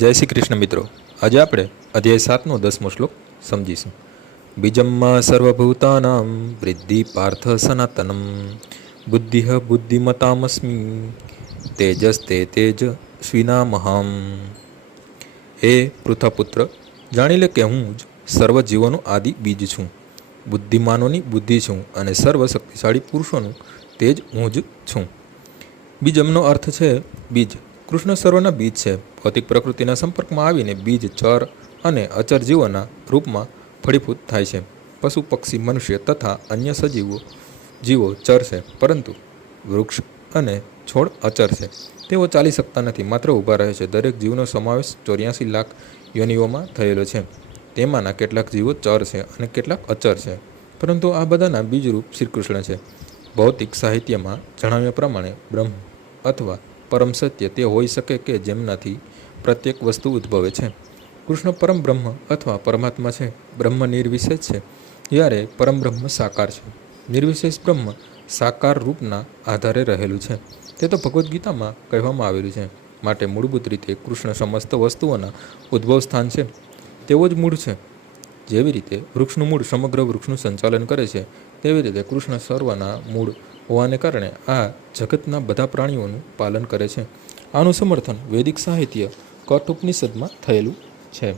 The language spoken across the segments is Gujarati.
જય શ્રી કૃષ્ણ મિત્રો. આજે આપણે અધ્યાય સાતનો દસમો શ્લોક સમજીશું. બીજમમાં સર્વભૂતાનામ વૃદ્ધિ પાર્થ સનાતનમ. બુદ્ધિ બુદ્ધિમતામસ્મી. તેજસ તે તેજ સ્વિનામહમ. હે પૃથાપુત્ર જાણી લે કે હું જ સર્વ જીવોનું આદિ બીજ છું. બુદ્ધિમાનોની બુદ્ધિ છું અને સર્વ શક્તિશાળી પુરુષોનું તેજ હું જ છું. બીજમનો અર્થ છે બીજ. કૃષ્ણ સર્વના બીજ છે. ભૌતિક પ્રકૃતિના સંપર્કમાં આવીને બીજ, ચર અને અચર જીવોના રૂપમાં ફળીભૂત થાય છે. પશુ, પક્ષી, મનુષ્ય તથા અન્ય સજીવો, જીવો, ચર છે. પરંતુ વૃક્ષ અને છોડ અચર છે. તેઓ ચાલી શકતા નથી, માત્ર ઊભા રહે છે. દરેક જીવનો સમાવેશ ચોર્યાસી લાખ યોનિઓમાં થયેલો છે. તેમાંના કેટલાક જીવો ચર છે અને કેટલાક અચર છે. પરંતુ આ બધાના બીજરૂપ શ્રીકૃષ્ણ છે. ભૌતિક સાહિત્યમાં જણાવ્યા પ્રમાણે બ્રહ્મ અથવા પરમ સત્ય તે હોઈ શકે કે જેમનાથી પ્રત્યેક વસ્તુ ઉદ્ભવે છે. કૃષ્ણ પરમ બ્રહ્મ અથવા પરમાત્મા છે, બ્રહ્મ નિર્વિશેષ છે, જ્યારે પરમ બ્રહ્મ સાકાર છે. નિર્વિશેષ બ્રહ્મ સાકાર રૂપના આધારે રહેલું છે. તે તો ભગવદ્ ગીતામાં કહેવામાં આવેલું છે. માટે મૂળભૂત રીતે કૃષ્ણ સમસ્ત વસ્તુઓના ઉદ્ભવ સ્થાન છે. તેવો જ મૂળ છે. જેવી રીતે વૃક્ષનું મૂળ સમગ્ર વૃક્ષનું સંચાલન કરે છે, તેવી રીતે કૃષ્ણ સર્વના મૂળ હોવાને કારણે આ જગતના બધા પ્રાણીઓનું પાલન કરે છે. આનું સમર્થન વૈદિક સાહિત્ય કઠ ઉપનિષદમાં થયેલું છે.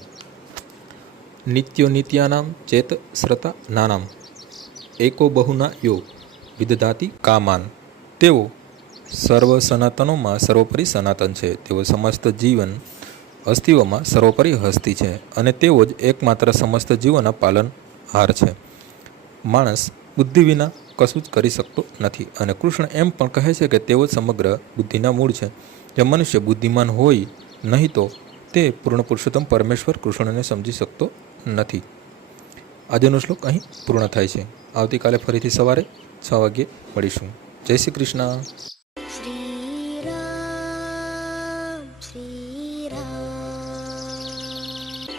નિત્યો નિત્યાનામ ચેત શ્રતા નાનામ એકો બહુના યો વિદધાતી કામાન. તેઓ સર્વ સનાતનોમાં સર્વોપરી સનાતન છે. તેઓ સમસ્ત જીવન અસ્થિઓમાં સર્વોપરી હસ્તી છે અને તેઓ જ એકમાત્ર સમસ્ત જીવોના પાલનહાર છે. માણસ બુદ્ધિ વિના કશું જ કરી શકતો નથી અને કૃષ્ણ એમ પણ કહે છે કે તેઓ સમગ્ર બુદ્ધિના મૂળ છે. જે મનુષ્ય બુદ્ધિમાન હોય નહીં તો તે પૂર્ણ પુરુષોત્તમ પરમેશ્વર કૃષ્ણને સમજી શકતો નથી. આજનો શ્લોક અહીં પૂર્ણ થાય છે. આવતીકાલે ફરીથી સવારે છ વાગ્યે મળીશું. જય શ્રી કૃષ્ણ.